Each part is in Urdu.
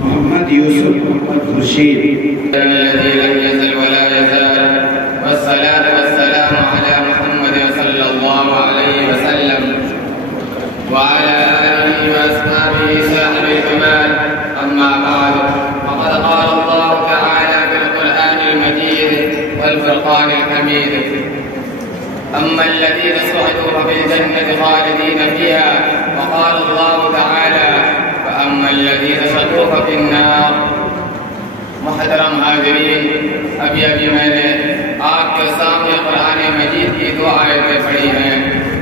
محمد یوسف محمد خورشید الذي لم يزل ولا يزال والصلاة والسلام على محمد صلى الله عليه وسلم وعلى آله وأصحابه صاحب الكمال أما بعد فقد قال الله تعالى في القرآن المجيد والفرقان الحميد أما الذين سعدوا ففي الجنة خالدين فيها وقال الله تعالى فأما الذين شقوا ففي النار. محترم حاضرین، ابھی میں نے آپ کے سامنے قرآن مجید کی دو آیتیں پڑھی ہیں.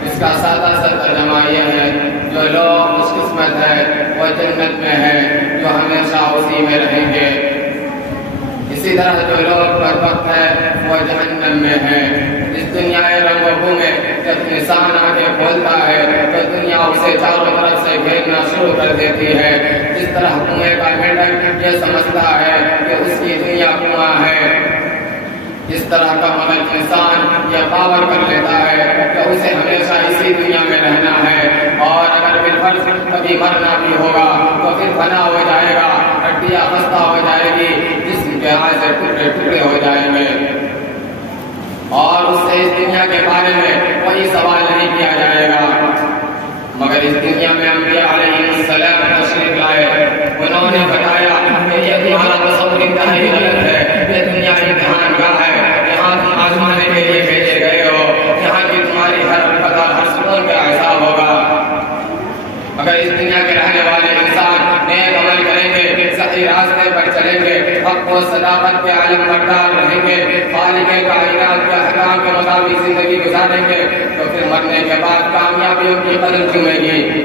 اس کا سادہ سا ترجمہ یہ ہے: جو لوگ خوش قسمت ہے وہ جنت میں ہے، جو ہمیشہ اسی میں رہیں گے. اسی طرح جو لوگ بدبخت ہے وہ جہنم میں ہے. اس دنیا رنگ و بو میں جب انسان آگے کھولتا ہے تو دنیا اسے چاروں طرف سے گھیرنا شروع کر دیتی ہے. جس طرح کنویں کا مینڈک یہ سمجھتا ہے کہ اس کی دنیا کنواں ہے، اس طرح کا مگر انسان یہ باور کر لیتا ہے کہ اسے ہمیشہ اسی دنیا میں رہنا ہے، اور اگر بالفرض کبھی مرنا بھی ہوگا تو پھر فنا ہو جائے گا، ہڈیاں خستہ ہو جائے گی، جسم کے آئے ٹکڑے ٹکڑے ہو جائیں گے، اور اس سے اس دنیا کے بارے میں کوئی سوال نہیں کیا جائے گا. مگر اس دنیا میں انبیاء علیہ السلام تشریف لائے، انہوں نے بتایا کہ یہ تمہارا تصور انتہائی غلط ہے. یہ دنیا امتحان گاہ ہے، یہاں تم آزمانے کے لیے بھیجے گئے ہو، یہاں کی تمہاری ہر قدر ہر سکون کا حساب ہوگا. اگر اس دنیا کے رہنے والے انسان نیک عمل کریں گے، صحیح راستے پر چلیں گے، حق و صداقت کے عالم بردار رہیں گے، خالق کائنات کے احکام کے مطابق زندگی گزاریں گے، تو پھر مرنے کے بعد کامیابیوں کی قدر چومے گی.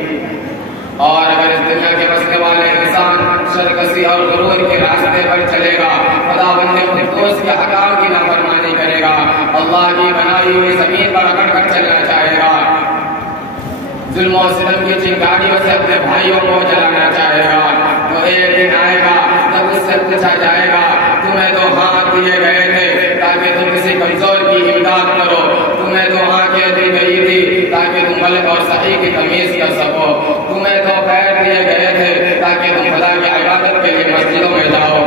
اور اگر اس دنیا کے بسنے والے انسان سرکشی اور غرور کے راستے پر چلے گا، خداوند قدوس کے احکام کی نافرمانی کرے گا، اللہ کی بنائی ہوئی زمین پر اکڑ کر چلنا چاہے گا، ظلم و ستم کی چنگاریوں سے اپنے بھائیوں کو جلانا چاہے گا، تو ایک دن آئے گا جب اس سے پوچھا جائے گا تمہیں تو ہاتھ دیے گئے تھے تاکہ تم کسی کمزور کی امداد کرو، تمہیں تو آنکھیں دی گئی تھی تاکہ تم غلط اور صحیح کی تمیز کر سکو، تمہیں تو پیر دیے گئے تھے تاکہ تم خدا کی عبادت کے لیے مسجدوں میں جاؤ،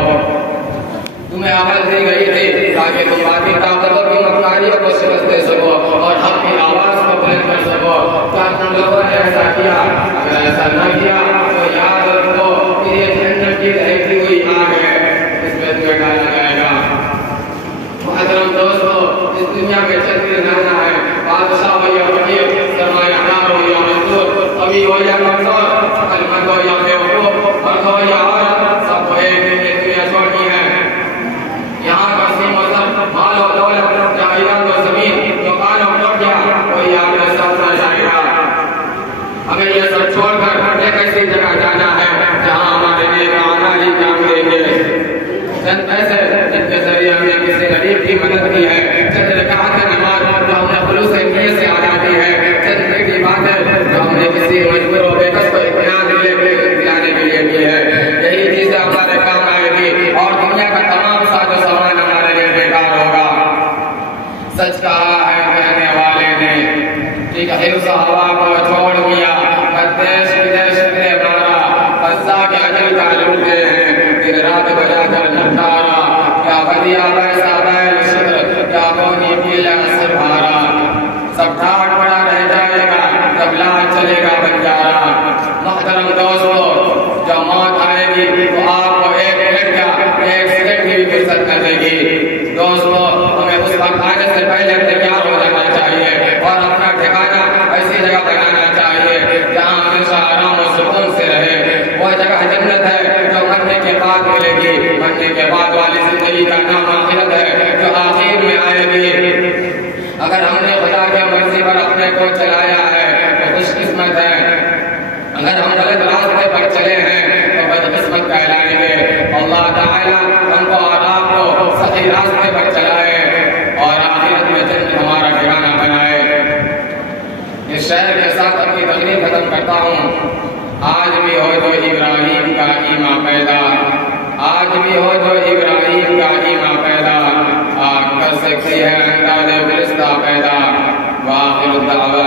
تمہیں عمل دی گئی تھی تاکہ تم باقی طاقتوں کی مختاریوں کو شکست دے سکو اور حق کی آواز کو بلند کر سکو. کیا تم لوگوں نے ایسا کیا؟ اگر ایسا نہ کیا تو یاد رکھو کہ یہ جہنم کی دہتی ہوئی آگ ہے، اس میں تمہیں ڈالا جائے گا. محترم دوستو، اس دنیا میں چل کے رہنا ہے، بادشاہ ہو یا فقیر، سرمایہ دار ہو یا مزدور، قوی ہو یا کمزور، عقل مند ہو یا بیوقوف، مرد ہو یا عورت، سب کو ایک دن یہ دنیا چھوڑنی ہے. یہاں کا سیم و سر، مال و دولت، جائیداد و زمین، دکان و کوٹھیاں، کوئی آپ کے ساتھ نہ جائے گا. ہمیں یہ سب چھوڑ کر ایک ایسی جگہ جانا ہے جہاں ہمارے لیے اعمال ہی کام دیں گے. چند پیسے جن کے ذریعے ہم نے کسی غریب کی مدد کی ہے، چند رکعت نماز جو ہم نے خلوص نیت سے ادا کی ہے، چند میٹھی باتیں جو ہم نے کسی مجبور و بے کس کو اطمینان دلانے کے لیے کی ہے، یہی چیزیں ہمارے کام آئے گی اور دنیا کا تمام ساز و سامان ہمارے لیے بیکار ہوگا. سچ کہا ہے کہنے والے نے، ٹھیک ہے، حفظ ہوا کو چھوڑ دیا، دیش ودیش نے مارا، قصہ کے اجل کا لوٹے ہیں، دن رات بجا کر لٹارا، کیا بدیا پیسہ بیل شکر، کیا بونی پیلا سر بھارا، سب ٹھاٹ پڑا رہ جائے گا جب لاج چلے گا بنجارا. محترم دوستو، جب موت آئے گی تو آپ کو ایک منٹ کا ایک سیکنڈ کی بھی فرصت نہ دے گی. دوستو، ہمیں اس وقت آنے سے پہلے تیار ہو جانا چاہیے اور اپنا ٹھکانہ ایسی جگہ بنانا چاہیے جہاں ہمیشہ آرام و سکون سے رہے. وہ جگہ جنت ہے جو مرنے کے بعد ملے گی، مرنے کے بعد والی زندگی کا نام آخرت ہے جو آخر میں آئے گی. اگر ہم نے خدا کی مرضی پر اپنے کو چلایا ہے تو خوش قسمت ہے، اگر ہم غلط راستے پر چلے ہیں تو بدقسمت کہلائیں گے. اللہ تعالی ہم کو اور آپ کو صحیح راستے پر چلائے اور آخرت میں جنت ہمارا ٹھکانہ بنائے. اس شہر کے ساتھ اپنی تقریر ختم کرتا ہوں. آج بھی ہو جو ابراہیم کا ایمان پیدا، آج بھی ہو جو ابراہیم کا ایمان پیدا، آگ کر سکتی ہے انداز گلستہ پیدا. وآخر الدعوات